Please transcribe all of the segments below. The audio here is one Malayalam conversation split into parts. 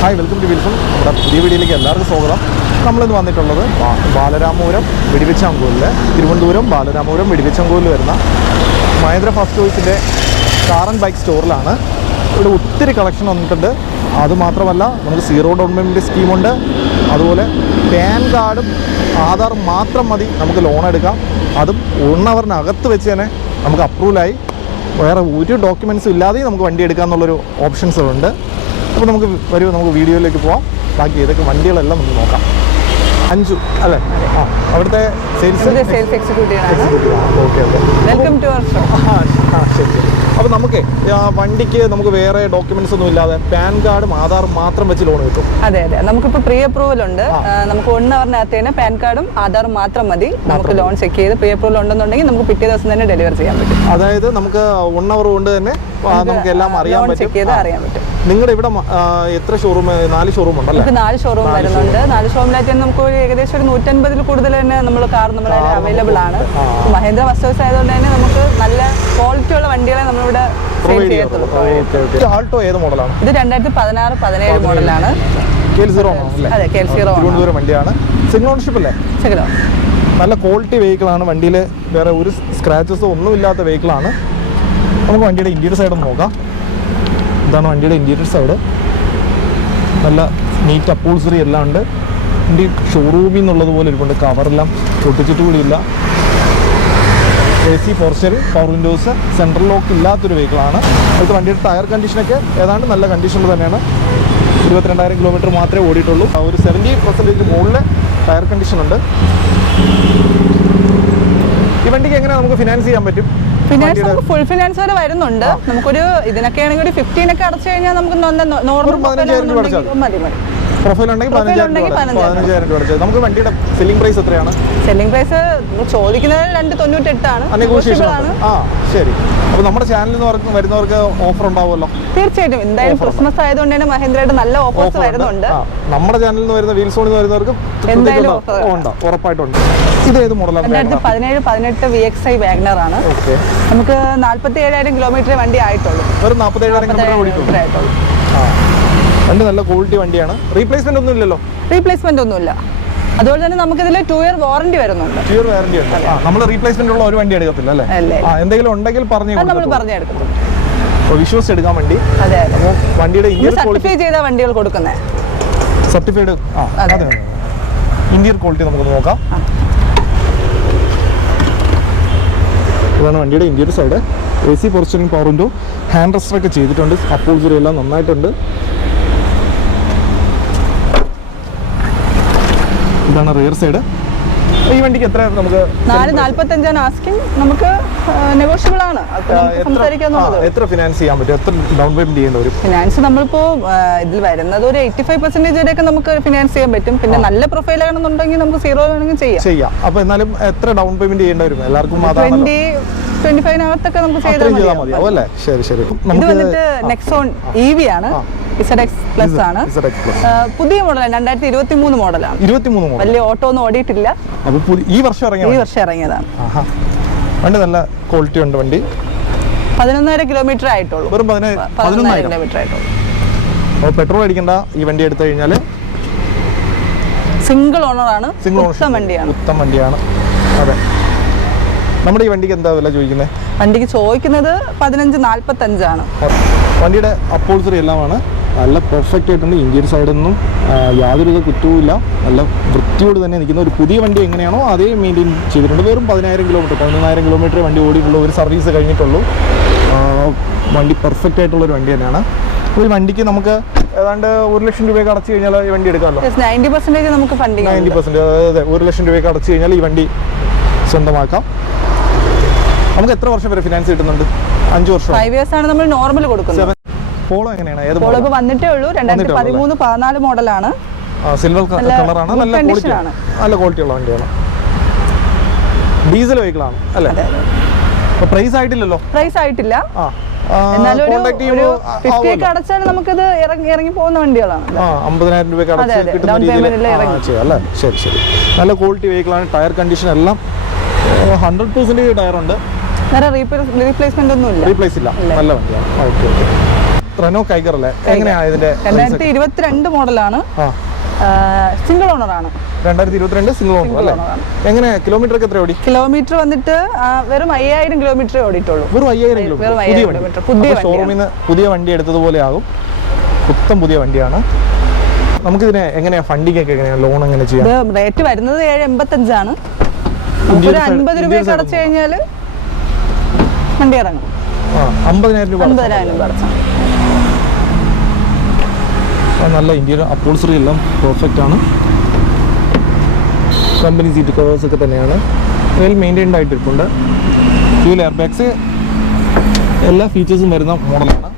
Hi, welcome to Wilson. നമ്മുടെ പുതിയ വീഡിയോയിലേക്ക് എല്ലാവർക്കും സ്വാഗതം. നമ്മളിന്ന് വന്നിട്ടുള്ളത് ബാലരാമപുരം വെടിവെച്ചാങ്കൂലിൽ, തിരുവനന്തപുരം ബാലരാമപുരം വെടിവെച്ചാങ്കൂലിൽ വരുന്ന മഹേന്ദ്ര ഫസ്റ്റ് ചോയ്സിൻ്റെ കാർ ആൻഡ് ബൈക്ക് സ്റ്റോറിലാണ്. ഇവിടെ ഒത്തിരി കളക്ഷൻ വന്നിട്ടുണ്ട്. അതുമാത്രമല്ല, നമുക്ക് സീറോ ഡൗൺ പേയ്മെൻറ്റ് സ്കീമുണ്ട്. അതുപോലെ പാൻ കാർഡും ആധാറും മാത്രം മതി നമുക്ക് ലോൺ എടുക്കാം. അതും 1 അവറിനകത്ത് വെച്ച് തന്നെ നമുക്ക് അപ്രൂവലായി വേറെ ഒരു ഡോക്യുമെൻറ്റ്സും ഇല്ലാതെയും നമുക്ക് വണ്ടി എടുക്കാമെന്നുള്ളൊരു ഓപ്ഷൻസുണ്ട്. അപ്പോൾ നമുക്ക് വീഡിയോയിലേക്ക് പോവാം. ബാക്കി ഏതൊക്കെ വണ്ടികളെല്ലാം നമുക്ക് നോക്കാം. അഞ്ചു അല്ലേ? ആ, അവിടുത്തെ sales executive. Okay okay, welcome to our show. ശരി ശരി. അപ്പോൾ നമുക്ക് വണ്ടിക്ക് നമുക്ക് വേറെ ഡോക്യുമെന്റ്സ് ഒന്നും ഇല്ലാതെ പാൻ കാർഡും ആധാറും മാത്രം വെച്ച് ലോൺ കിട്ടും? അതെ അതെ, നമുക്കിപ്പോൾ പ്രീ അപ്രൂവൽ ഉണ്ട്. നമുക്ക് 1 അവറിനകത്ത് തന്നെ പാൻ കാർഡും ആധാറും മാത്രം മതി. നമുക്ക് ലോൺ ചെക്ക് ചെയ്ത് പ്രീ അപ്രൂവൽ ഉണ്ടെന്നുണ്ടെങ്കിൽ നമുക്ക് പിറ്റേ ദിവസം തന്നെ ഡെലിവർ ചെയ്യാൻ പറ്റും. അതായത് നമുക്ക് 1 അവർ കൊണ്ട് തന്നെ നമുക്ക് എല്ലാം അറിയാൻ പറ്റും, ചെക്ക് ചെയ്ത് അറിയാൻ പറ്റും. നിങ്ങളുടെ ഇവിടെ എത്ര ഷോറൂം? 4 ഷോറൂം ഉണ്ടല്ലോ. നമുക്ക് 4 ഷോറൂം വരുന്നുണ്ട്. 4 ഷോറൂമിലായിട്ട് തന്നെ നമുക്ക് ഏകദേശം ഒരു 150 കൂടുതൽ തന്നെ നമ്മൾ കാർ നമ്മുടെ അവൈലബിൾ ആണ്. മഹേന്ദ്ര ഫസ്റ്റ് ചോയ്സ് ആയതുകൊണ്ട് തന്നെ നമുക്ക് നല്ല ക്വാളിറ്റി ഉള്ള വണ്ടികളെ നമ്മളിവിടെ സെയിൽ ചെയ്യത്തുള്ളൂ. ആൾട്ടോ ഏത് മോഡലാണ്? ഇത് 2016-17 മോഡലാണ്. അതെ, തിരുവനന്തപുരം വണ്ടിയാണ്. സിംഗിൾ ഓണർഷിപ്പ് അല്ലേ? സിംഗിൾ. നല്ല ക്വാളിറ്റി വെഹിക്കിളാണ്. വണ്ടിയിൽ വേറെ ഒരു സ്ക്രാച്ചസോ ഒന്നുമില്ലാത്ത വെഹിക്കിളാണ്. നമുക്ക് വണ്ടിയുടെ ഇൻറ്റീരിയർ സൈഡ് ഒന്ന് നോക്കാം. ഇതാണ് വണ്ടിയുടെ ഇൻറ്റീരിയർ സൈഡ്. നല്ല നീറ്റ് അപ്പോൾസറി എല്ലാം ഉണ്ട്. വണ്ടി ഷോറൂമിൽ നിന്നുള്ളതുപോലെ ഇരിപ്പുണ്ട്. കവറെല്ലാം പൊട്ടിച്ചിട്ട് കൂടിയില്ല. AC പോർച്ചർ, പവർ വിൻഡോസ്, സെൻട്രൽ ലോക്ക് ഇല്ലാത്തൊരു വെഹിക്കിളാണ്. അതുപോലെ വണ്ടിയുടെ ടയർ കണ്ടീഷനൊക്കെ ഏതാണ്ട് നല്ല കണ്ടീഷനിൽ തന്നെയാണ്. 22,000 കിലോമീറ്റർ മാത്രമേ ഓടിയിട്ടുള്ളൂ. ഒരു 70% മുകളിൽ ടയർ കണ്ടീഷൻ ഉണ്ട്. ഈ വണ്ടിക്ക് എങ്ങനെ നമുക്ക് ഫിനാൻസ് ചെയ്യാൻ പറ്റും? ഫിനാൻസ് നമുക്ക് ഫുൾ ഫിനാൻസ് വരെ വരുന്നുണ്ട്. നമുക്കൊരു ഇതിനൊക്കെ ആണെങ്കിൽ ഒരു 15 ഒക്കെ അടച്ചു കഴിഞ്ഞാൽ നമുക്ക് നോർമൽ 15,000 രൂപ മതി. പ്രൊഫൈൽ ഉണ്ടെങ്കിൽ 15,000 രൂപ അടച്ചത്. നമുക്ക് വണ്ടിയുടെ സെല്ലിംഗ് പ്രൈസ് എത്രയാണ്? സെല്ലിംഗ് പ്രൈസ് ചോദിക്കുന്നത് 298 ആണ്. നെഗോഷിയേഷൻ ആണ്. ആ, ശരി. അപ്പോൾ നമ്മുടെ ചാനലിൽ നിന്ന് വരുന്നവർക്ക് ഓഫർ ഉണ്ടാവുമല്ലോ? തീർച്ചയായിട്ടും. എന്തായാലും ക്രിസ്മസ് ആയതുകൊണ്ട് തന്നെ മഹേന്ദ്രയുടെ നല്ല ഓഫേഴ്സ് വരുന്നുണ്ട്. നമ്മുടെ ചാനലിൽ നിന്ന് വരുന്ന വീൽസോണിൽ നിന്ന് വരുന്നവർക്ക് എന്തായാലും ഉണ്ട്, ഉറപ്പായിട്ടുണ്ട്. ഇത് ഏത് മോഡലാണ്? 2017-18 VXI വാഗ്നർ ആണ്. നമുക്ക് 47,000 കിലോമീറ്റർ വണ്ടി ആയിട്ടുള്ളൂ. വെറും 47,000 കിലോമീറ്റർ ആയിട്ടുള്ളൂ. വണ്ടി നല്ല ക്വാളിറ്റി വണ്ടിയാണ്. റീപ്ലേസ്മെന്റ് ഒന്നും ഇല്ലല്ലോ? റീപ്ലേസ്മെന്റ് ഒന്നുമില്ല. അതുപോലെ തന്നെ നമുക്ക് ഇതിൽ 2 ഇയർ വാറണ്ടി വരുന്നുണ്ട്. 2 ഇയർ വാറണ്ടി ഉണ്ട്. നമ്മൾ റീപ്ലേസ്മെന്റ് ഉള്ള ഒരു വണ്ടി എടുക്കത്തില്ല അല്ലേ? എന്തെങ്കിലും ഉണ്ടെങ്കിൽ പറഞ്ഞെടുക്കും. വിശ്വസിച്ച് എടുക്കാൻ വേണ്ടി. അതെ, വണ്ടിയുടെ സർട്ടിഫൈ ചെയ്ത വണ്ടികൾ കൊടുക്കുന്നത്. സർട്ടിഫൈഡ്. അതെ, ഇന്റീരിയർ ക്വാളിറ്റി നമുക്ക് നോക്കാം. ഇതാണ് വണ്ടിയുടെ ഇന്റീരിയർ സൈഡ്. AC പോർച്ചറിംഗ്, പവർ വിൻഡോ, ഹാൻഡ് റെസ്റ്റർ ഒക്കെ ചെയ്തിട്ടുണ്ട്. അപ്പോൾസറി എല്ലാം നന്നായിട്ടുണ്ട്. ഇതാണ് റിയർ സൈഡ്. ഈ വണ്ടിക്ക് എത്ര നമുക്ക്? 445 ആസ്കിങ്. നമുക്ക് നെഗോഷ്യബിൾ ആണ്. എത്ര ഫിനാൻസ് ചെയ്യാൻ പറ്റും? എത്ര ഡൗൺ പേയ്മെന്റ് ചെയ്യേണ്ട വരും? ഫിനാൻസ് നമ്മളിപ്പോ ഇതിൽ വരുന്നത് ഒരു 85% വരെയൊക്കെ നമുക്ക് ഫിനാൻസ് ചെയ്യാൻ പറ്റും. പിന്നെ നല്ല പ്രൊഫൈൽ ആണെന്നുണ്ടെങ്കിൽ നമുക്ക് 0 വേണമെങ്കിൽ ചെയ്യാം. അപ്പൊ എന്നാലും എത്ര ഡൗൺ പേയ്മെന്റ് ചെയ്യേണ്ടി വരും? എല്ലാവർക്കും 20-25 നമുക്ക് ചെയ്താൽ മതി അല്ലേ? ശരി ശരി. ഇത് വന്നിട്ട് നെക്സോൺ EV ആണ്. ZX Plus ആണ്. പുതിയ മോഡലാണ്. 2023 മോഡലാണ്. 23 വലിയ ഓട്ടോ ഒന്നും ഓടിയിട്ടില്ല. ഈ വർഷം ഇറങ്ങിയതാണ്. വണ്ടി നല്ല ക്വാളിറ്റി ഉണ്ട്. വണ്ടി 11,000 കിലോമീറ്റർ ആയിട്ടുള്ളൂ. വെറും 11,000 കിലോമീറ്റർ ആയിട്ടുള്ളൂ. അപ്പോൾ പെട്രോൾ അടിക്കണ്ട. ഈ വണ്ടി എടുത്തു കഴിഞ്ഞാൽ സിംഗിൾ ഓണർ ആണ്. ഉത്തമ വണ്ടിയാണ്. അതെ. നമ്മുടെ ഈ വണ്ടിക്ക് എന്താ വില ചോദിക്കുന്നത്? വണ്ടിക്ക് ചോദിക്കുന്നത് 15,45 ആണ്. വണ്ടിയുടെ അപ്പോൾസറി എല്ലാമാണ് നല്ല പെർഫെക്റ്റ് ആയിട്ടുണ്ട്. ഇന്റീരിയർ സൈഡൊന്നും യാതൊരുവിധ കുറ്റവുമില്ല. നല്ല വൃത്തിയോട് തന്നെ നിൽക്കുന്ന ഒരു പുതിയ വണ്ടി എങ്ങനെയാണോ അതേ മെയിൻറ്റെയിൻ ചെയ്തിട്ടുണ്ട്. വെറും 11,000 കിലോമീറ്റർ വണ്ടി ഓടിയിട്ടുള്ള ഒരു സർവീസ് കഴിഞ്ഞിട്ടുള്ളൂ. വണ്ടി പെർഫെക്റ്റ് ആയിട്ടുള്ളൊരു വണ്ടി തന്നെയാണ്. ഒരു വണ്ടിക്ക് നമുക്ക് ഏതാണ്ട് 1 ലക്ഷം രൂപയൊക്കെ അടച്ചു കഴിഞ്ഞാൽ ഈ വണ്ടി എടുക്കാമല്ലോ? 90% നമുക്ക് ഫണ്ടിങ്. 90%. അതെ, 1 ലക്ഷം രൂപയൊക്കെ അടച്ചു കഴിഞ്ഞാൽ ഈ വണ്ടി സ്വന്തമാക്കാം. നമുക്ക് എത്ര വർഷം വരെ ഫിനാൻസ് കിട്ടുന്നുണ്ട്? 5 വർഷം. 5 ഇയേഴ്സ് ആണ് നമ്മൾ നോർമൽ കൊടുക്കുന്നത്. പോളോ എങ്ങനെയാണ്? പോളോ ഇപ്പോൾ വന്നിട്ടേ ഉള്ളൂ. 2013-14 മോഡലാണ്. സിൽവർ കളറാണ്. നല്ല ക്വാളിറ്റി ഉള്ള വണ്ടിയാണ്. ഡീസൽ വെഹിക്കിളാണ് അല്ലേ? പ്രൈസ് ആയിട്ടില്ലല്ലോ? പ്രൈസ് ആയിട്ടില്ല. എന്നാലും 50 ഒക്കെ അടച്ചാൽ നമുക്കിത് ഇറങ്ങി പോകുന്ന വണ്ടികളാണ്. 50,000 രൂപയ്ക്ക് അടച്ച് കിട്ടുന്ന രീതിയിൽ അല്ലേ? ശരി ശരി. നല്ല ക്വാളിറ്റി വെഹിക്കിളാണ്. ടയർ കണ്ടീഷൻ എല്ലാം 100% ടയറുണ്ട്. റീപ്ലേസ്മെന്റ് ഒന്നും ഇല്ല. റീപ്ലേസ് ഇല്ല. നല്ല വണ്ടിയാണ്. Okay okay. റെനോ കൈഗർ അല്ലേ? എങ്ങനെയാണ് ഇതിന്റെ 2022 മോഡലാണ്. സിംഗിൾ ഓണർ ആണ്. 2022 സിംഗിൾ ഓണർ അല്ലേ? എങ്ങനെ കിലോമീറ്റർ ഒക്കെ എത്ര ഓടി? കിലോമീറ്റർ വന്നിട്ട് വെറും 5000 കിലോമീറ്റർ ഓടിയിട്ടുള്ളൂ. വെറും 5000 കിലോമീറ്റർ. ഷോറൂമിൽ നിന്ന് പുതിയ വണ്ടി എടുത്തതുപോലെ ആകും. പുത്തൻ പുതിയ വണ്ടിയാണ്. നമുക്കിതിനെ എങ്ങനെയാ ഫണ്ടിങ് ഒക്കെ എങ്ങനെയാണ്? ലോൺ എങ്ങനെ ചെയ്യാം? റേറ്റ് വരുന്നത് 785 ആണ്. ഒരു 50 രൂപയൊക്കെ അടച്ചു കഴിഞ്ഞാൽ വണ്ടി ഇറങ്ങും. 50,000 രൂപ. 50,000 രൂപ അടച്ചാൽ നല്ല ഇന്ത്യയുടെ അപ്പോൾസറി എല്ലാം പെർഫെക്റ്റ് ആണ്. കമ്പനി സീറ്റ് കവേഴ്സ് ഒക്കെ തന്നെയാണ്. വെൽ മെയിൻറ്റൈൻഡ് ആയിട്ടിരിപ്പുണ്ട്. ഫ്യൂൽ എയർ ബാഗ്സ് എല്ലാ ഫീച്ചേഴ്സും വരുന്ന മോഡലാണ്.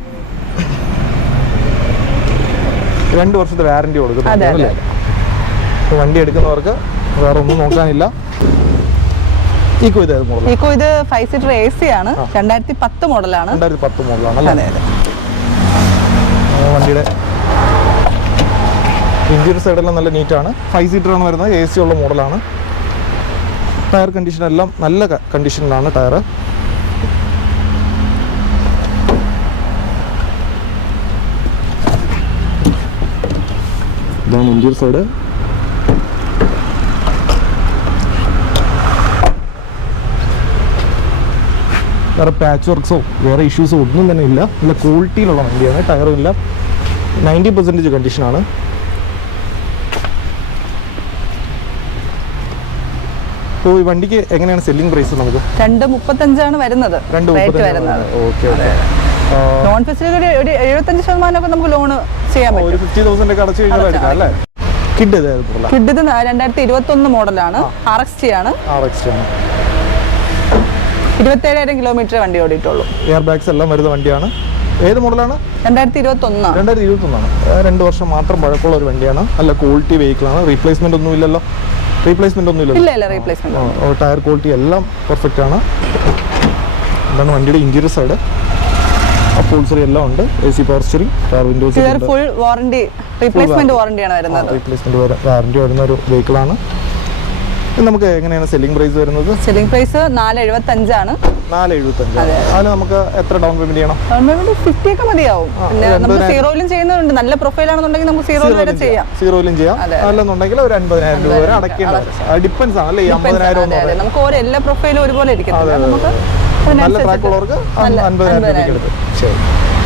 2 വർഷത്തെ വാറന്റി കൊടുക്കുന്നുണ്ട് അല്ലേ? വണ്ടി എടുക്കുന്നവർക്ക് വേറെ ഒന്നും നോക്കാനില്ല. ഈക്കോ ഇത് മോഡൽ? ഈക്കോ ഇത് 5 സീറ്റർ AC ആണ്. 2010 മോഡലാണ്. 2010 മോഡലാണ് അല്ലേ? വണ്ടിയുടെ ഇന്റീരിയർ സൈഡെല്ലാം നല്ല നീറ്റാണ്. 5 സീറ്ററാണ് വരുന്നത്. AC ഉള്ള മോഡലാണ്. ടയർ കണ്ടീഷൻ എല്ലാം നല്ല കണ്ടീഷനിലാണ് ടയർ. ഇതാണ് ഇന്റീരിയർ സൈഡ്. വേറെ പാച്ച് വർക്ക്സോ വേറെ ഇഷ്യൂസോ ഒന്നും തന്നെ ഇല്ല. നല്ല ക്വാളിറ്റിയിലുള്ള വണ്ടിയാണ്. ടയറും ഇല്ല. 90% കണ്ടീഷനാണ്. അപ്പോൾ ഈ വണ്ടിക്ക് എങ്ങനെയാണ് സെല്ലിംഗ് പ്രൈസ്? നമുക്ക് 235 ആണ് വരുന്നത്. ലോൺ ഫെസിലിറ്റി ഒരു 75% ഒക്കെ നമുക്ക് ലോൺ ചെയ്യാൻ പറ്റും. ഒരു 50,000 ഒക്കെ അടച്ചു കഴിഞ്ഞാൽ എടുക്കാം അല്ലേ? കിഡ് ഇത് 2021 മോഡലാണ്. RXT ആണ്. 27,000 കിലോമീറ്റർ വണ്ടി ഓടിയിട്ടുള്ളൂ. എയർ ബാഗ്സ് എല്ലാം വരുന്ന വണ്ടിയാണ്. ഏത് മോഡലാണ്? 2021. 2021 2 വർഷം മാത്രം പഴക്കമുള്ള ഒരു വണ്ടിയാണ്. നല്ല ക്വാളിറ്റി വെഹിക്കിളാണ്. റീപ്ലേസ്മെന്റ് ഒന്നും ഇല്ലല്ലോ? ഇല്ല റീപ്ലേസ്മെന്റ്. ടയർ ക്വാളിറ്റി എല്ലാം പെർഫെക്റ്റ് ആണ്. ഇതാണ് വണ്ടിയുടെ ഇന്റീരിയർ സൈഡ്. അപ്പോൾസറി എല്ലാം ഉണ്ട്. AC power steering, power windows, full warranty, replacement വാറണ്ടിയാണ് വരുന്നത്. റീപ്ലേസ്മെന്റ് വാറണ്ടി വരുന്ന ഒരു വെഹിക്കിളാണ്. നമുക്ക് എങ്ങനെയാണ് സെല്ലിംഗ് പ്രൈസ് വരുന്നത്? സെല്ലിംഗ് പ്രൈസ് 475 ആണ്. 475. അതിന് നമുക്ക് എത്ര ഡൗൺ പേയ്മെന്റ് ചെയ്യണം? ഡൗൺ പേയ്മെന്റ് 50 ഒക്കെ മതിയാവും. പിന്നെ നമുക്ക് സീറോയിലും ചെയ്യുന്നുണ്ട്. നല്ല പ്രൊഫൈൽ ആണെന്നുണ്ടെങ്കിൽ നമുക്ക് സീറോയിൽ വരെ ചെയ്യാം. സീറോയിലും ചെയ്യാം. അല്ലെന്നുണ്ടെങ്കിൽ ഒരു 50,000 രൂപ വരെ അടയ്ക്കേണ്ടത്. ഡിപ്പെൻസ് ആണ് അല്ലേ? 50,000 നമുക്ക് എല്ലാ പ്രൊഫൈലും ഒരുപോലെ ഇരിക്കത്തില്ല. നമുക്ക് നല്ല ട്രാക്ക് ഉള്ളവർക്ക് 50,000 രൂപയ്ക്ക് എടുക്കും. ശരി.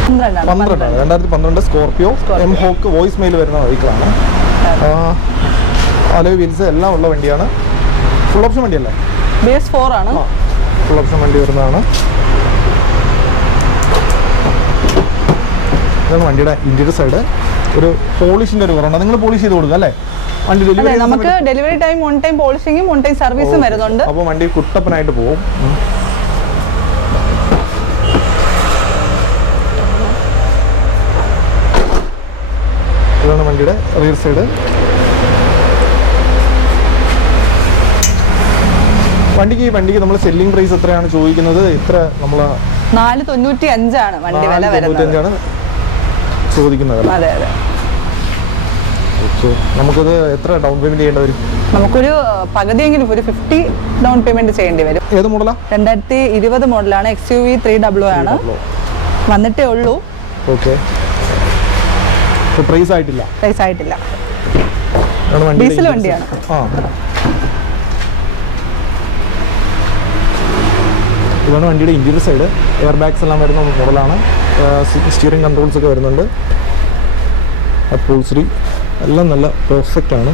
2012 Scorpio M hawk voice mail വരുന്ന വെഹിക്കിളാണ്. അലോയ് വീൽസ് എല്ലാം ഉള്ള വണ്ടിയാണ്. Full option വണ്ടിയല്ലേ? BS4 ആണ്. ഫുൾ ഓപ്ഷൻ വണ്ടി വരുന്നതാണ്. ഇതാണ് വണ്ടിയുടെ ഇന്റീരിയർ സൈഡ്. ഒരു പോളിഷിന്റെ ഒരു കുറവുണ്ട്. നിങ്ങൾ പോളിഷ് ചെയ്ത് കൊടുക്കുക അല്ലേ? വണ്ടി ഡെലിവറി നമുക്ക് ഡെലിവറി ടൈം ഓൺ ടൈം പോളിഷിങ്ങും ഓൺ ടൈം സർവീസും വരുന്നുണ്ട്. അപ്പോൾ വണ്ടി കുട്ടപ്പനായിട്ട് പോകും. ഇതാണ് വണ്ടിയുടെ റിയർ സൈഡ്. വണ്ടിക്ക് നമ്മൾ സെല്ലിംഗ് പ്രൈസ് എത്രയാണ് ചോദിക്കുന്നത്? ഇത്ര നമ്മൾ 495 ആണ് വണ്ടി വില വരുന്നത്. ചോദിക്കുന്നത്. അതെ. നമുക്കത് എത്ര ഡൗൺ പേയ്മെന്റ് ചെയ്യേണ്ടി വരും? നമുക്കൊരു പകുതിയെങ്കിലും ഒരു 50 ഡൗൺ പേയ്മെന്റ് ചെയ്യേണ്ടി വരും. ഏത് മോഡലാ? 2020 മോഡലാണ്. XUV 300 ആണ്. വന്നിട്ടേ ഉള്ളൂ. ഓക്കെ. പ്രൈസ് ആയിട്ടില്ല. ഡീസൽ വണ്ടിയാണ്. ഇതാണ് വണ്ടിയുടെ ഇന്റീരിയർ സൈഡ്. എയർ ബാഗ്സ് എല്ലാം വരുന്ന മോഡലാണ്. സ്റ്റിയറിംഗ് കൺട്രോൾസ് ഒക്കെ വരുന്നുണ്ട്. അപ്പോൾസറി എല്ലാം നല്ല പെർഫെക്റ്റ് ആണ്.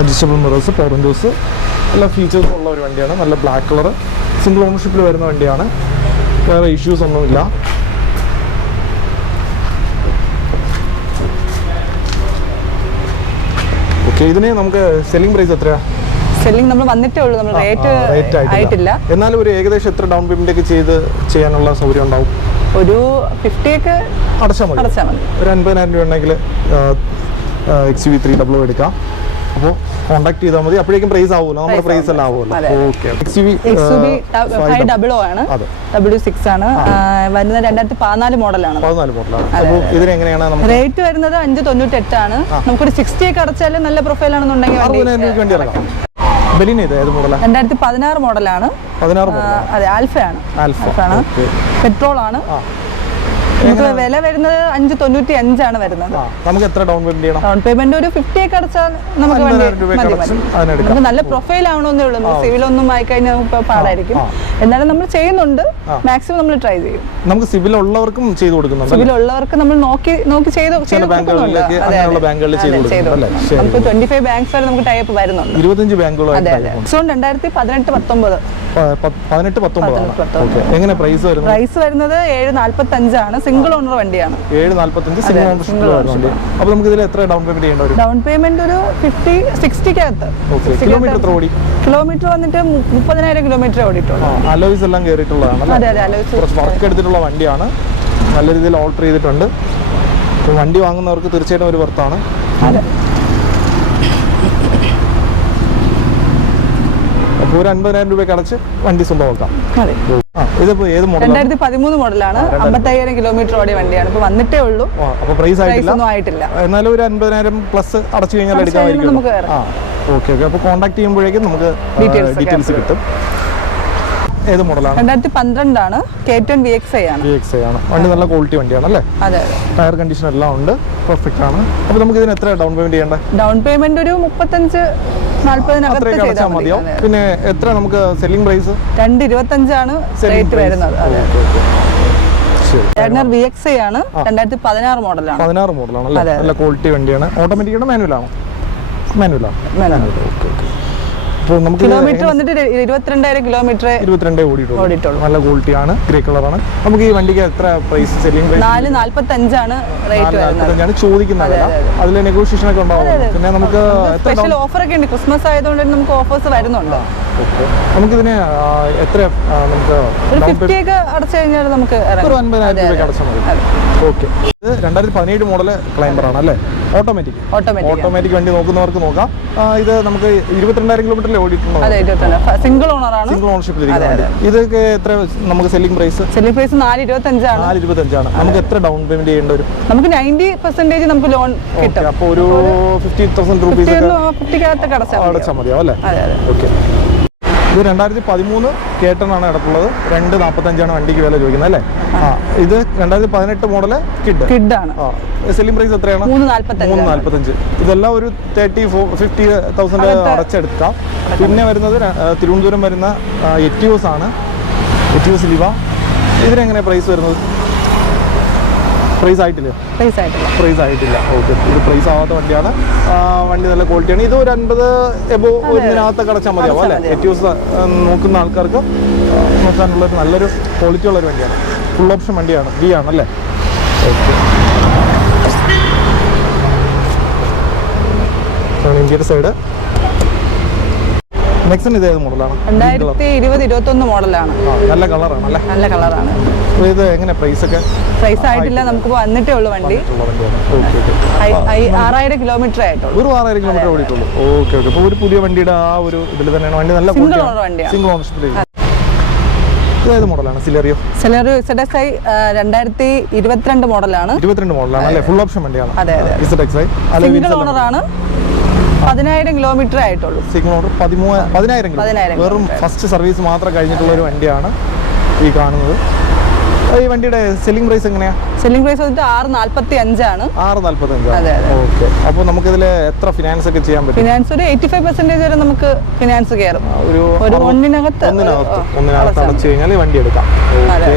അഡ്ജസ്റ്റബിൾ മിറേഴ്സ്, പവർ വിൻഡോസ് എല്ലാ ഫീച്ചേഴ്സും ഉള്ള ഒരു വണ്ടിയാണ്. നല്ല ബ്ലാക്ക് കളർ, സിംഗിൾ ഓണർഷിപ്പിൽ വരുന്ന വണ്ടിയാണ്. വേറെ ഇഷ്യൂസ് ഒന്നുമില്ല. ഓക്കെ. ഇതിന് നമുക്ക് സെല്ലിംഗ് പ്രൈസ് എത്രയാണ്? സെല്ലിംഗ് നമ്മൾ വന്നിട്ടേ ഉള്ളൂ. നമ്മൾ റേറ്റ് ആയിട്ടില്ല. എന്നാലും ഒരു ഏകദേശം എത്ര ഡൗൺ പേയ്മെന്റ് ഒക്കെ ചെയ്യാനുള്ള സൗകര്യം ഉണ്ടാവും? ഒരു 50 ഒക്കെ അടച്ചാൽ മതി. ഒരു 50,000 രൂപ ഉണ്ടെങ്കിൽ XUV 300 എടുക്കാം. അപ്പോൾ കോൺടാക്ട് ചെയ്താൽ മതി. അപ്പോഴേക്കും പ്രൈസ് ആവുമല്ലോ, നമ്മുടെ പ്രൈസ് എല്ലാം ആവുമല്ലോ. ഓക്കെ. XUV 500 ആണ്. W6 ആണ് വരുന്നത്. 2014 മോഡലാണ്. 14 മോഡലാണ്. അപ്പോൾ ഇതിന് എങ്ങനെയാണ് റേറ്റ് വരുന്നത്? 598 ആണ്. നമുക്കൊരു 60 ഒക്കെ അടച്ചാൽ നല്ല പ്രൊഫൈൽ ആണെന്നുണ്ടെങ്കിൽ 60,000 രൂപയ്ക്ക് വേണ്ടി ഇറങ്ങാം. ബലിന ഇത് ഏത് മോഡലാണ്? 2016 മോഡലാണ്. 16 മോഡൽ. അതെ, ആൽഫയാണ്. ആൽഫ. ഓക്കെ. പെട്രോൾ ആണ്. നമുക്ക് വില വരുന്നത് 595 ആണ് വരുന്നത്. നമുക്ക് എത്ര ഡൗൺ പേയ്മെന്റ് ചെയ്യണം? ഡൗൺ പേയ്മെന്റ് ഒരു 50 ഒക്കെ അടച്ചാൽ നമുക്ക് നമുക്ക് നല്ല പ്രൊഫൈൽ ആവണമെന്നേ ഉള്ളൂ. നമുക്ക് സിവിലൊന്നും ആയി കഴിഞ്ഞാൽ നമുക്ക് പാടായിരിക്കും. എന്നാലും നമ്മൾ ചെയ്യുന്നുണ്ട്, മാക്സിമം നമ്മൾ ട്രൈ ചെയ്യും. നമുക്ക് സിവിൽ ഉള്ളവർക്കും ചെയ്തു കൊടുക്കുന്നുണ്ട്. സിവിൽ ഉള്ളവർക്ക് നമ്മൾ നോക്കി ചെയ്ത് നമുക്ക് 25 ബാങ്ക്സ് വരെ നമുക്ക് ടൈപ്പ് വരുന്നുണ്ട്. 25 ബാങ്കുകളോ? അതെ അതെ. 2018-19 എങ്ങനെ പ്രൈസ് വരുന്നത്? പ്രൈസ് വരുന്നത് 745 ആണ്. സിംഗിൾ ഓണർ വണ്ടിയാണ്. 745 സിംഗിൾ ഓണർഷിപ്പ്. അപ്പോൾ നമുക്ക് ഇതിൽ എത്ര ഡൗൺ പേയ്മെന്റ് ചെയ്യേണ്ട വരും? ഡൗൺ പേയ്മെന്റ് ഒരു 50-60 കിലോമീറ്റർ ഓടി? കിലോമീറ്റർ വന്നിട്ട് 30,000 കിലോമീറ്റർ ഓടിയിട്ടുള്ളൂ. അലോയ്സ് എല്ലാം കയറിയിട്ടുള്ളതാണ്. അതെ അതെ, അലോയ്സ് കുറച്ച് വർക്ക് എടുത്തിട്ടുള്ള വണ്ടിയാണ്. നല്ല രീതിയിൽ ഓൾട്ടർ ചെയ്തിട്ടുണ്ട്. വണ്ടി വാങ്ങുന്നവർക്ക് തീർച്ചയായിട്ടും ഒരു വർത്താണ്. അതെ. അപ്പോൾ ഒരു 50,000 രൂപയ്ക്ക് അടച്ച് വണ്ടി സ്വന്തമാക്കാം. ഇതിപ്പോ ഏത് മോഡൽ? 2013 മോഡലാണ്. 55,000 കിലോമീറ്റർ ഓടിയ വണ്ടിയാണ്. ഇപ്പൊ വന്നിട്ടേ ഉള്ളൂ. അപ്പോൾ പ്രൈസ് ആയിട്ടില്ല. എന്നാലും ഒരു 50,000 പ്ലസ് അടച്ചു കഴിഞ്ഞാൽ എടുക്കാമായിരിക്കും. ഓക്കെ. അപ്പോൾ കോൺടാക്ട് ചെയ്യുമ്പോഴേക്കും നമുക്ക് ഡീറ്റെയിൽസ് കിട്ടും. ഏത് മോഡലാണ്? 2012 ആണ്. K10 VXi ആണ്. വണ്ടി നല്ല ക്വാളിറ്റി വണ്ടിയാണ് അല്ലേ? അതെ. ടയർ കണ്ടീഷൻ എല്ലാം ഉണ്ട്, പെർഫെക്റ്റ് ആണ്. അപ്പോൾ നമുക്ക് ഇതിന് എത്ര ഡൗൺ പേയ്മെന്റ് ചെയ്യണ്ടേ? ഡൗൺ പേയ്മെന്റ് ഒരു 35-40 അടച്ചാൽ മതിയാവും. പിന്നെ എത്ര നമുക്ക് സെല്ലിംഗ് പ്രൈസ്? 225 ആണ് റേറ്റ് വരുന്നത്. VXi ആണ്. 2016 മോഡലാണ്. 16 മോഡലാണ് അല്ലേ? നല്ല ക്വാളിറ്റി വണ്ടിയാണ്. ഓട്ടോമാറ്റിക് ആണ്, മാനുവലാണ്? കിലോമീറ്റർ വന്നിട്ട് 22,000 കിലോമീറ്റർ ഓടിയിട്ടുള്ളൂ. നല്ല ക്വാളിറ്റിയാണ്. ഗ്രേ കളറാണ്. നമുക്ക് ഈ വണ്ടിക്ക് എത്ര പ്രൈസ് സെല്ലിംഗ് പ്രൈസ്? 445 ആണ് റേറ്റ് വരുന്നത്. ചോദിക്കുന്നത്. അതിൽ നെഗോഷിയേഷൻ ഒക്കെ ഉണ്ടാവും. പിന്നെ നമുക്ക് സ്പെഷ്യൽ ഓഫർ ഒക്കെ ഉണ്ട്. ക്രിസ്മസ് ആയതുകൊണ്ട് നമുക്ക് ഓഫേഴ്സ് വരുന്നുണ്ട്. നമുക്കിതിന് എത്ര നമുക്ക് ഒരു 50 ഒക്കെ അടച്ചു കഴിഞ്ഞാൽ നമുക്ക് ഒരു 50,000 രൂപയ്ക്ക് അടച്ചാൽ മതി. ഓക്കെ. ഇത് 2017 മോഡൽ ക്ലൈംബർ ആണ് അല്ലേ? ഓട്ടോമാറ്റിക് വണ്ടി നോക്കുന്നവർക്ക് നോക്കാം. ഇത് നമുക്ക് 22,000 കിലോമീറ്ററിൽ ഓടിയിട്ടുണ്ടോ? സിംഗിൾ ഓണർ ആണ്. Single ownership. ഇതൊക്കെ എത്ര നമുക്ക് സെല്ലിംഗ് പ്രൈസ്? 425 ആണ്. 425 ആണ്. നമുക്ക് എത്ര ഡൗൺ പേയ്മെന്റ് ചെയ്യേണ്ടി വരും? നമുക്ക് 90% നമുക്ക് ലോൺ കിട്ടും. അപ്പോൾ ഒരു 50,000 രൂപീസ് അടച്ചാൽ മതിയാവും അല്ലേ? ഓക്കെ. ഇത് 2013 K10 ആണ് കിടപ്പുള്ളത്. 245 വണ്ടിക്ക് വില ചോദിക്കുന്നത് അല്ലേ? ഇത് 2018 മോഡല് കിഡ് ആണ്. സെല്ലിംഗ് പ്രൈസ് എത്രയാണ്? 345. ഇതെല്ലാം ഒരു 50,000 അടച്ചെടുക്കാം. പിന്നെ വരുന്നത് തിരുവനന്തപുരം വരുന്ന എറ്റിയോസ് ആണ്. എറ്റിയോസ് ലിവ. ഇതിനെങ്ങനെ പ്രൈസ് വരുന്നത്? പ്രൈസ് ആയിട്ടില്ല. ഓക്കെ. ഇത് പ്രൈസ് ആവാത്ത വണ്ടിയാണ്. വണ്ടി നല്ല ക്വാളിറ്റിയാണ്. ഇത് ഒരു 50 എബോ ഒന്നിനകത്ത് കടച്ചാൽ മതിയാവും അല്ലേ? എറ്റിയോസ് നോക്കുന്ന ആൾക്കാർക്ക് നോക്കാനുള്ളൊരു നല്ലൊരു ക്വാളിറ്റി ഉള്ളൊരു വണ്ടിയാണ്. ഫുൾ ഓപ്ഷൻ വണ്ടിയാണ്. ബി ആണല്ലേ? ഓക്കെ. ഇന്ത്യയുടെ സൈഡ്. നെക്സൺ ഇത് ഏത് മോഡലാണ്? 2020-21 മോഡലാണ്. നല്ല കളറാണ് അല്ലേ? നല്ല കളറാണ്. ഇത് എങ്ങനെ പ്രൈസ് ഒക്കെ? പ്രൈസ് ആയിട്ടില്ല, നമുക്ക് വന്നിട്ടേ ഉള്ളൂ വണ്ടി. 6,000 കിലോമീറ്റർ ആയിട്ടുള്ളൂ. ഒരു 6,000 കിലോമീറ്റർ ഓടിയിട്ടുള്ളൂ. ഓക്കെ. അപ്പോൾ ഒരു പുതിയ വണ്ടിയുടെ ആ ഒരു ഇതിൽ തന്നെയാണ് വണ്ടി. നല്ല സിംഗിൾ ഓണർ വണ്ടിയാണ്. Single ownership. ഏത് മോഡലാണ്? സിലറിയോ ZXi 2022 മോഡലാണ്. 22 മോഡലാണ് അല്ലേ? ഫുൾ ഓപ്ഷൻ വണ്ടിയാണ്. അതെ. ZXi സിംഗിൾ ഓണർ ആണ്. 10,000 കിലോമീറ്റർ ആയിട്ടുള്ളൂ. Single owner. 10,000 വെറും ഫസ്റ്റ് സർവീസ് മാത്രം കഴിഞ്ഞിട്ടുള്ള ഒരു വണ്ടിയാണ് ഈ കാണുന്നത്. ഈ വണ്ടിയുടെ സെല്ലിംഗ് പ്രൈസ് എങ്ങനെയാ? സെല്ലിംഗ് പ്രൈസ് വന്നിട്ട് 645 ആണ്. 645. ഓക്കെ. അപ്പോൾ നമുക്ക് ഇതിൽ എത്ര ഫിനാൻസ് ഒക്കെ ചെയ്യാൻ പറ്റും? ഫിനാൻസ് ഒരു 85% വരെ നമുക്ക് ഫിനാൻസ് കയറും. ഒരു ഒന്നിനകത്ത് അടച്ചു കഴിഞ്ഞാൽ വണ്ടി എടുക്കാം. ഓക്കെ.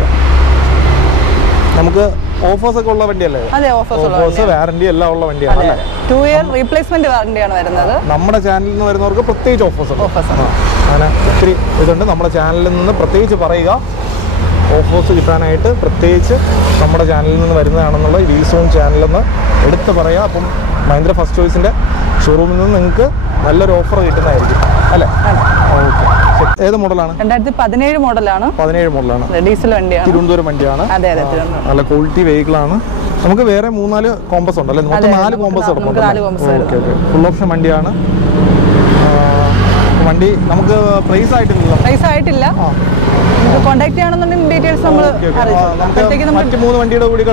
നമുക്ക് ഓഫേഴ്സ് ഒക്കെ ഉള്ള വണ്ടിയല്ലേ? അതെ, ഓഫേഴ്സ് വാറന്റി എല്ലാം ഉള്ള വണ്ടിയാണ് അല്ലേ? 2 ഇയർ റീപ്ലേസ്മെന്റ് വാറന്റിയാണ് വരുന്നത്. നമ്മുടെ ചാനലിൽ നിന്ന് വരുന്നവർക്ക് പ്രത്യേകിച്ച് ഓഫേഴ്സ് ഉണ്ട്. അങ്ങനെ ഒത്തിരി ഇതുണ്ട്. നമ്മുടെ ചാനലിൽ നിന്ന് പ്രത്യേകിച്ച് പറയുക. ഓഫേഴ്സ് കിട്ടാനായിട്ട് പ്രത്യേകിച്ച് നമ്മുടെ ചാനലിൽ നിന്ന് വരുന്നതാണെന്നുള്ള ഈ സോൺ ചാനലിൽ നിന്ന് എടുത്ത് പറയുക. അപ്പം മഹീന്ദ്ര ഫസ്റ്റ് ചോയ്സിൻ്റെ ഷോറൂമിൽ നിന്ന് നിങ്ങൾക്ക് നല്ലൊരു ഓഫർ കിട്ടുന്നതായിരിക്കും അല്ലേ? ഓക്കെ. ഏത് മോഡലാണ്? 2017 മോഡലാണ്. 17 മോഡലാണ്. ഡീസൽ വണ്ടിയാണ്. തിരുവനന്തപുരം വണ്ടിയാണ്. നല്ല ക്വാളിറ്റി വെഹിക്കിളാണ്. നമുക്ക് വേറെ 3-4 കോമ്പസ് ഉണ്ട് അല്ലേ? മൊത്തം 4 കോമ്പസ് ഉണ്ട്. ഓക്കെ. ഫുൾ ഓപ്ഷൻ വണ്ടിയാണ്. വണ്ടി നമുക്ക് പ്രൈസ് ആയിട്ടില്ല. കോൺടാക്ട് ചെയ്യണമെന്നുണ്ടെങ്കിൽ ഡീറ്റെയിൽസ് നമ്മൾ മറ്റ് 3 വണ്ടിയുടെ കൂടി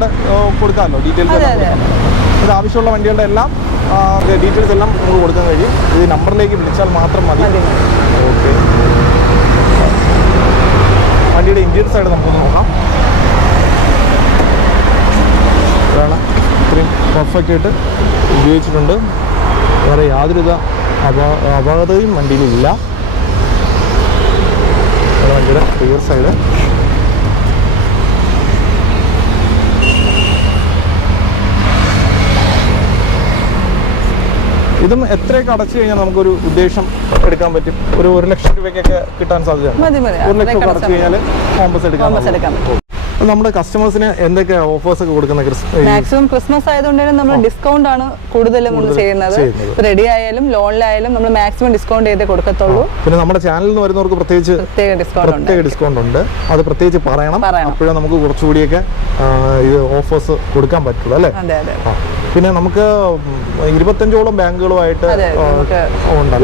കൊടുക്കാമല്ലോ ഡീറ്റെയിൽസ്. ഇത് ആവശ്യമുള്ള വണ്ടികളുടെ എല്ലാം ഡീറ്റെയിൽസ് എല്ലാം നമുക്ക് കൊടുക്കാൻ കഴിയും. ഈ നമ്പറിലേക്ക് വിളിച്ചാൽ മാത്രം മതി. ഓക്കെ. വണ്ടിയുടെ ഇൻറ്റീരിയർ സൈഡ് നമുക്കൊന്ന് നോക്കാം. അതാണ് ഇത്രയും പെർഫെക്റ്റ് ആയിട്ട് ഉപയോഗിച്ചിട്ടുണ്ട്. വേറെ യാതൊരുവിധ അപാകതയും വണ്ടിയിലില്ല. വണ്ടിയുടെ റിയർ സൈഡ് ഇതും എത്രയൊക്കെ അടച്ചു കഴിഞ്ഞാൽ നമുക്കൊരു ഉദ്ദേശം എടുക്കാൻ പറ്റും? ഒരു 1 ലക്ഷം രൂപയ്ക്കൊക്കെ കിട്ടാൻ സാധ്യതയുണ്ട്. 1 ലക്ഷം അടച്ചു കഴിഞ്ഞാൽ കോമ്പസ് എടുക്കാൻ പറ്റും. നമ്മുടെ കസ്റ്റമേഴ്സിന് എന്തൊക്കെ ഓഫേഴ്സ് ഒക്കെ കൊടുക്കുന്ന? മാക്സിമം ക്രിസ്മസ് ആയതുകൊണ്ട് നമ്മൾ ഡിസ്കൗണ്ട് ആണ് കൂടുതലും നമ്മൾ ചെയ്യുന്നത്. റെഡി ആയാലും ലോണിലായാലും നമ്മൾ മാക്സിമം ഡിസ്കൗണ്ട് ചെയ്തേ കൊടുക്കത്തുള്ളൂ. പിന്നെ നമ്മുടെ ചാനലിൽ നിന്ന് വരുന്നവർക്ക് പ്രത്യേകിച്ച് ഡിസ്കൗണ്ട് ഉണ്ട്. അത് പ്രത്യേകിച്ച് പറയണം. അപ്പോഴേ നമുക്ക് കുറച്ചുകൂടിയൊക്കെ ഇത് ഓഫേഴ്സ് കൊടുക്കാൻ പറ്റുള്ളൂ അല്ലേ? പിന്നെ നമുക്ക് 25ഓളം ബാങ്കുകളുമായിട്ട്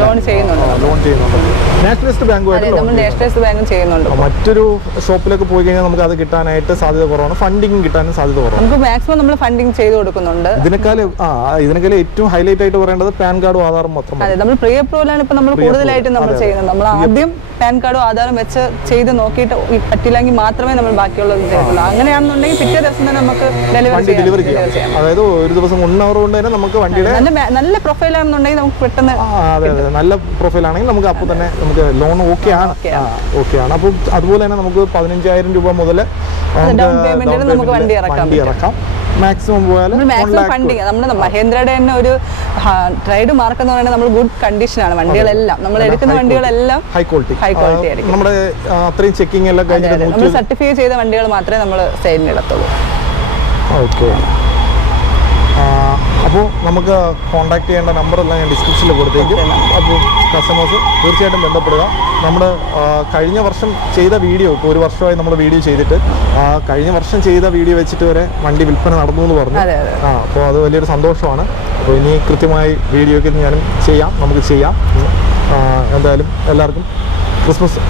ലോൺ ചെയ്യുന്നുണ്ട്. നാഷണലിസ്റ്റ് ബാങ്കുമായിട്ട് മറ്റൊരു ഷോപ്പിലൊക്കെ പോയി കഴിഞ്ഞാൽ നമുക്ക് അത് കിട്ടാനായിട്ട് സാധ്യത കുറവാണ്. ഫണ്ടിങ് കിട്ടാനും സാധ്യത കുറവാണ്. നമുക്ക് മാക്സിമം നമ്മൾ ഫണ്ടിങ് ചെയ്ത് കൊടുക്കുന്നുണ്ട്. ഇതിനേക്കാൾ ഏറ്റവും ഹൈലൈറ്റ് ആയിട്ട് പറയേണ്ടത് പാൻ കാർഡും ആധാറും മാത്രം. അതെ, നമ്മൾ പ്രീ അപ്രൂവലാണ് ഇപ്പൊ നമ്മൾ കൂടുതലായിട്ട് നമ്മൾ ചെയ്യുന്നത്. നമ്മൾ ആദ്യം പാൻ കാർഡും ആധാറും വെച്ച് ചെയ്ത് നോക്കിയിട്ട് പറ്റില്ലെങ്കിൽ മാത്രമേ നമ്മൾ ബാക്കിയുള്ളത് ചെയ്യുള്ളൂ. അങ്ങനെയാണെന്നുണ്ടെങ്കിൽ പിറ്റേ ദിവസം തന്നെ നമുക്ക് ഡെലിവറി ചെയ്യാം. അതായത് ഒരു ദിവസം 1 അവർ കൊണ്ട് തന്നെ നമുക്ക് വണ്ടിയുടെ നല്ല പ്രൊഫൈലാണെന്നുണ്ടെങ്കിൽ നമുക്ക് പെട്ടെന്ന് അതെ നല്ല പ്രൊഫൈലാണെങ്കിൽ നമുക്ക് അപ്പോൾ തന്നെ നമുക്ക് ലോൺ ഓക്കെ ആണ്. അപ്പം അതുപോലെ തന്നെ നമുക്ക് 15,000 രൂപ മുതൽ ഡൗൺ പേയ്മെന്റിൽ നമുക്ക് വണ്ടി ഇറക്കാം. മാക്സിമം പോയാൽ ഫണ്ടിങ് നമ്മുടെ മഹേന്ദ്രയുടെ തന്നെ ഒരു ട്രേഡ് മാർക്ക് എന്ന് പറയുന്നത് നമ്മൾ ഗുഡ് കണ്ടീഷനാണ്. വണ്ടികളെല്ലാം നമ്മൾ എടുക്കുന്ന വണ്ടികളെല്ലാം ഹൈ ക്വാളിറ്റി ആയിരിക്കും. നമ്മുടെ അത്രയും ചെക്കിംഗ് എല്ലാം കഴിഞ്ഞിട്ട് നമ്മൾ സർട്ടിഫൈ ചെയ്ത വണ്ടികൾ മാത്രമേ നമ്മൾ സെയിലിന് ഇടത്തുള്ളൂ. ഓക്കെ. അപ്പോൾ നമുക്ക് കോൺടാക്ട് ചെയ്യേണ്ട നമ്പറെല്ലാം ഞാൻ ഡിസ്ക്രിപ്ഷനിൽ കൊടുത്തേക്കും. അപ്പോൾ കസ്റ്റമേഴ്സ് തീർച്ചയായിട്ടും ബന്ധപ്പെടുക. നമ്മൾ കഴിഞ്ഞ വർഷം ചെയ്ത വീഡിയോ, ഇപ്പോൾ 1 വർഷമായി നമ്മൾ വീഡിയോ ചെയ്തിട്ട് കഴിഞ്ഞ വർഷം ചെയ്ത വീഡിയോ വെച്ചിട്ട് വരെ വണ്ടി വിൽപ്പന നടന്നു എന്ന് പറഞ്ഞു. അപ്പോൾ അത് വലിയൊരു സന്തോഷമാണ്. അപ്പോൾ ഇനി കൃത്യമായി വീഡിയോയ്ക്ക് ഞാനും നമുക്ക് ചെയ്യാം. എന്തായാലും എല്ലാവർക്കും ക്രിസ്മസ്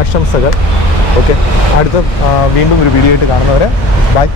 ആശംസകൾ. ഓക്കെ, അടുത്ത വീണ്ടും ഒരു വീഡിയോ ആയിട്ട് കാണുന്നവരെ ബൈ.